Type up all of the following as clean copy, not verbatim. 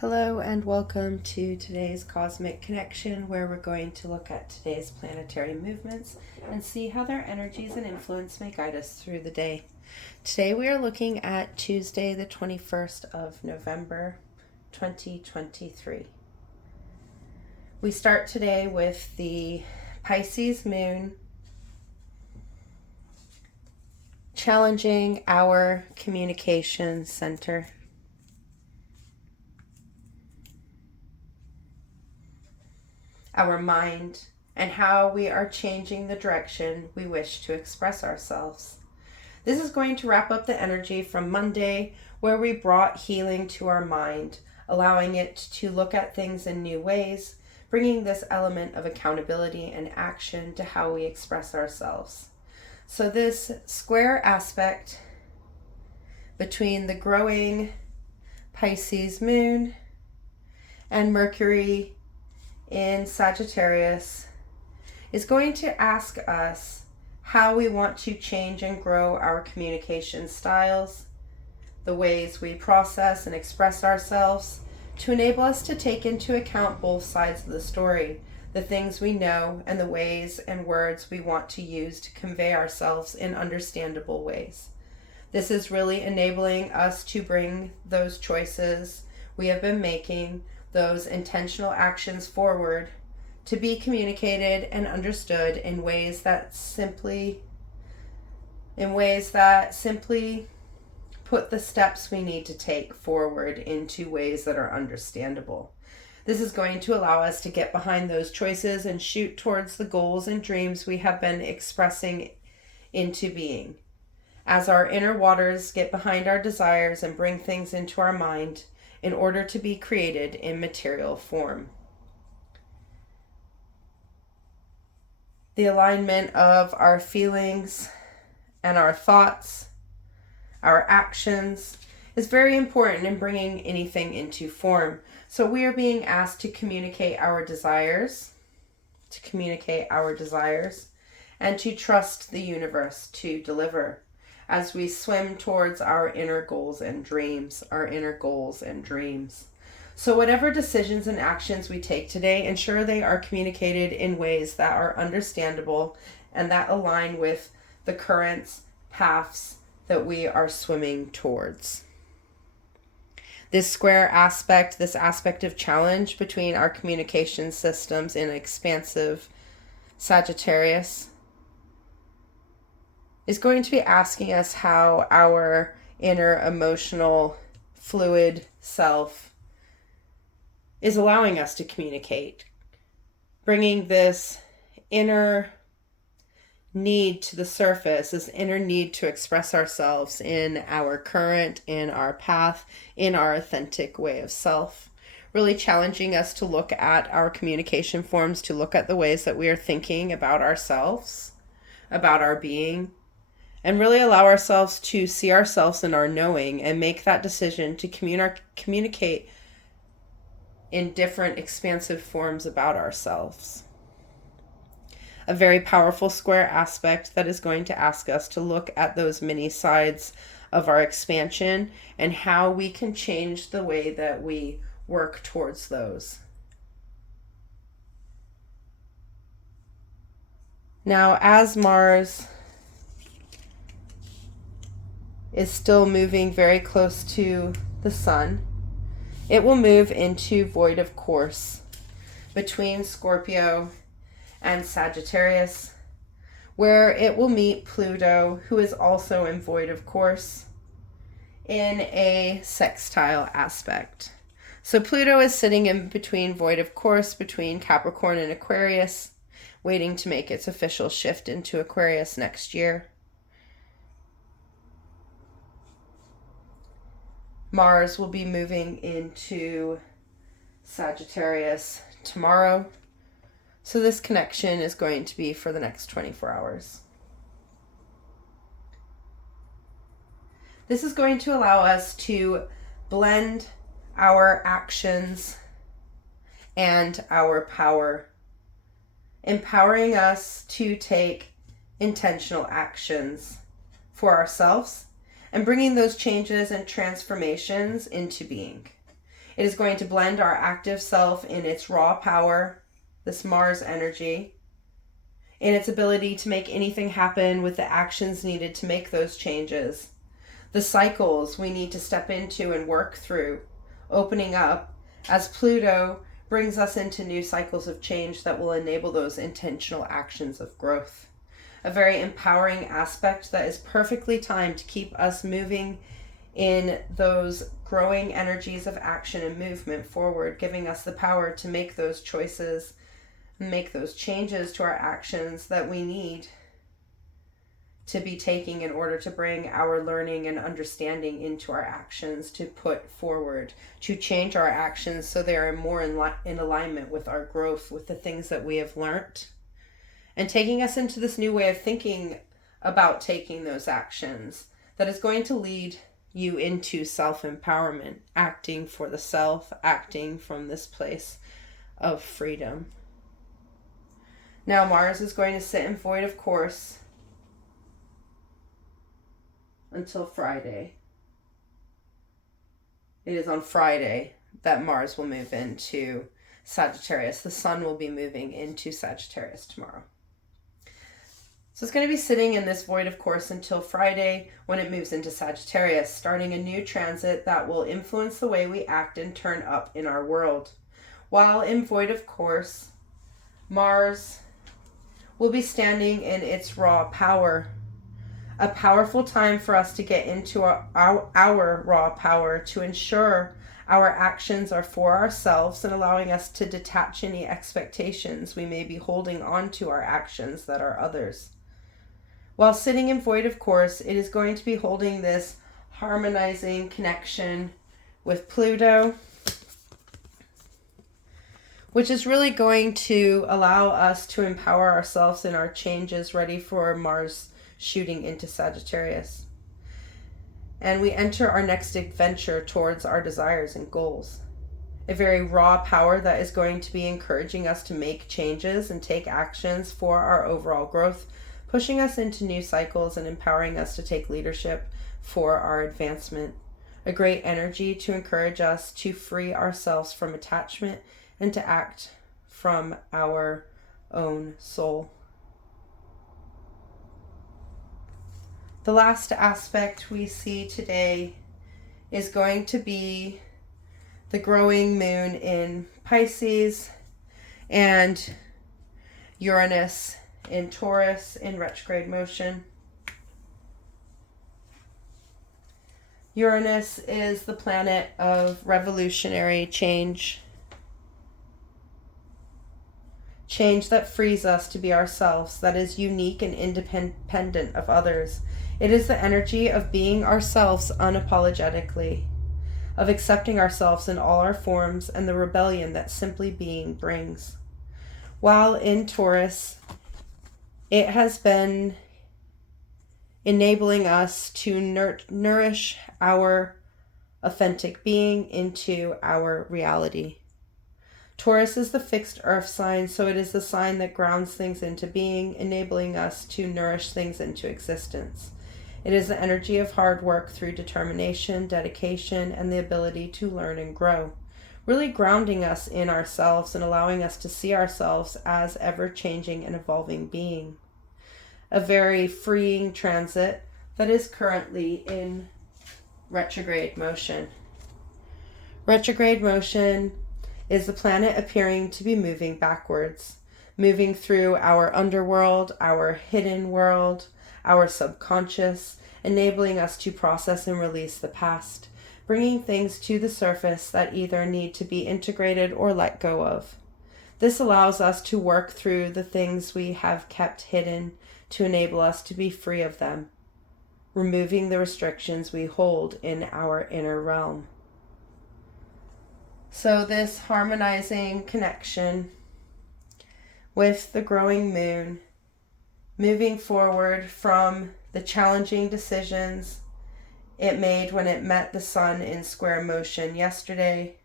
Hello and welcome to today's Cosmic Connection, where we're going to look at today's planetary movements and see how their energies and influence may guide us through the day. Today we are looking at Tuesday, the 21st of November, 2023. We start today with the Pisces moon challenging our communication center. Our mind, and how we are changing the direction we wish to express ourselves. This is going to wrap up the energy from Monday, where we brought healing to our mind, allowing it to look at things in new ways, bringing this element of accountability and action to how we express ourselves. So this square aspect between the growing Pisces moon and Mercury in Sagittarius is going to ask us how we want to change and grow our communication styles, the ways we process and express ourselves, to enable us to take into account both sides of the story, the things we know and the ways and words we want to use to convey ourselves in understandable ways. This is really enabling us to bring those choices we have been making, those intentional actions forward, to be communicated and understood in ways that simply put the steps we need to take forward into ways that are understandable. This is going to allow us to get behind those choices and shoot towards the goals and dreams we have been expressing into being. As our inner waters get behind our desires and bring things into our mind in order to be created in material form. The alignment of our feelings and our thoughts, our actions, is very important in bringing anything into form. So we are being asked to communicate our desires, and to trust the universe to deliver as we swim towards our inner goals and dreams, So whatever decisions and actions we take today, ensure they are communicated in ways that are understandable and that align with the currents, paths that we are swimming towards. This square aspect, this aspect of challenge between our communication systems in expansive Sagittarius, is going to be asking us how our inner emotional fluid self is allowing us to communicate, bringing this inner need to the surface, this inner need to express ourselves in our current, in our path, in our authentic way of self. Really challenging us to look at our communication forms, to look at the ways that we are thinking about ourselves, about our being, and really allow ourselves to see ourselves in our knowing and make that decision to communicate in different expansive forms about ourselves. A very powerful square aspect that is going to ask us to look at those many sides of our expansion and how we can change the way that we work towards those. Now, as Mars is still moving very close to the sun, it will move into void of course between Scorpio and Sagittarius, where it will meet Pluto, who is also in void of course, in a sextile aspect. So Pluto is sitting in between void of course between Capricorn and Aquarius, waiting to make its official shift into Aquarius next year. Mars will be moving into Sagittarius tomorrow. So this connection is going to be for the next 24 hours. This is going to allow us to blend our actions and our power, empowering us to take intentional actions for ourselves and bringing those changes and transformations into being. It is going to blend our active self in its raw power, this Mars energy, in its ability to make anything happen with the actions needed to make those changes. The cycles we need to step into and work through, opening up as Pluto brings us into new cycles of change that will enable those intentional actions of growth. A very empowering aspect that is perfectly timed to keep us moving in those growing energies of action and movement forward, giving us the power to make those choices, make those changes to our actions that we need to be taking in order to bring our learning and understanding into our actions, to put forward, to change our actions so they are more in alignment with our growth, with the things that we have learned, and taking us into this new way of thinking about taking those actions that is going to lead you into self-empowerment, acting for the self, acting from this place of freedom. Now Mars is going to sit in void of course until Friday. It is on Friday that Mars will move into Sagittarius. The Sun will be moving into Sagittarius tomorrow. So it's going to be sitting in this void of course until Friday when it moves into Sagittarius, starting a new transit that will influence the way we act and turn up in our world. While in void of course, Mars will be standing in its raw power. A powerful time for us to get into our raw power, to ensure our actions are for ourselves and allowing us to detach any expectations we may be holding on to our actions that are others. While sitting in void of course, it is going to be holding this harmonizing connection with Pluto, which is really going to allow us to empower ourselves in our changes, ready for Mars shooting into Sagittarius. And we enter our next adventure towards our desires and goals. A very raw power that is going to be encouraging us to make changes and take actions for our overall growth, pushing us into new cycles and empowering us to take leadership for our advancement. A great energy to encourage us to free ourselves from attachment and to act from our own soul. The last aspect we see today is going to be the growing moon in Pisces and Uranus in Taurus in retrograde motion. Uranus is the planet of revolutionary change. Change that frees us to be ourselves, that is unique and independent of others. It is the energy of being ourselves unapologetically, of accepting ourselves in all our forms, and the rebellion that simply being brings. While in Taurus, it has been enabling us to nourish our authentic being into our reality. Taurus is the fixed earth sign, so it is the sign that grounds things into being, enabling us to nourish things into existence. It is the energy of hard work through determination, dedication, and the ability to learn and grow, really grounding us in ourselves and allowing us to see ourselves as ever-changing and evolving being. A very freeing transit that is currently in retrograde motion. Retrograde motion is the planet appearing to be moving backwards, moving through our underworld, our hidden world, our subconscious, enabling us to process and release the past, bringing things to the surface that either need to be integrated or let go of. This allows us to work through the things we have kept hidden to enable us to be free of them, removing the restrictions we hold in our inner realm. So this harmonizing connection with the growing moon, moving forward from the challenging decisions it made when it met the sun in square motion yesterday,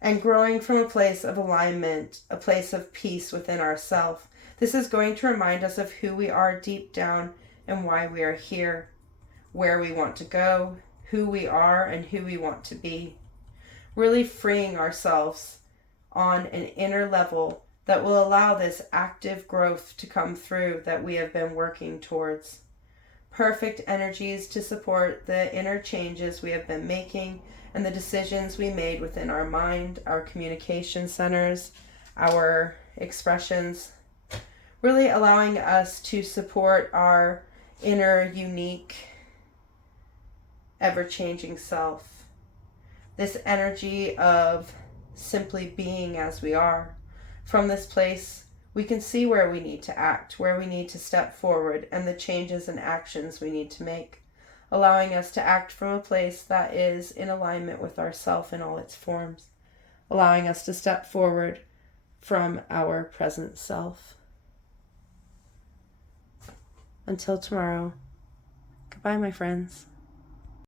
and growing from a place of alignment, a place of peace within ourselves. This is going to remind us of who we are deep down and why we are here, where we want to go, who we are and who we want to be. Really freeing ourselves on an inner level that will allow this active growth to come through that we have been working towards. Perfect energies to support the inner changes we have been making and the decisions we made within our mind, our communication centers, our expressions, really allowing us to support our inner, unique, ever-changing self. This energy of simply being as we are. From this place, we can see where we need to act, where we need to step forward, and the changes and actions we need to make, allowing us to act from a place that is in alignment with ourself in all its forms, allowing us to step forward from our present self. Until tomorrow, goodbye, my friends.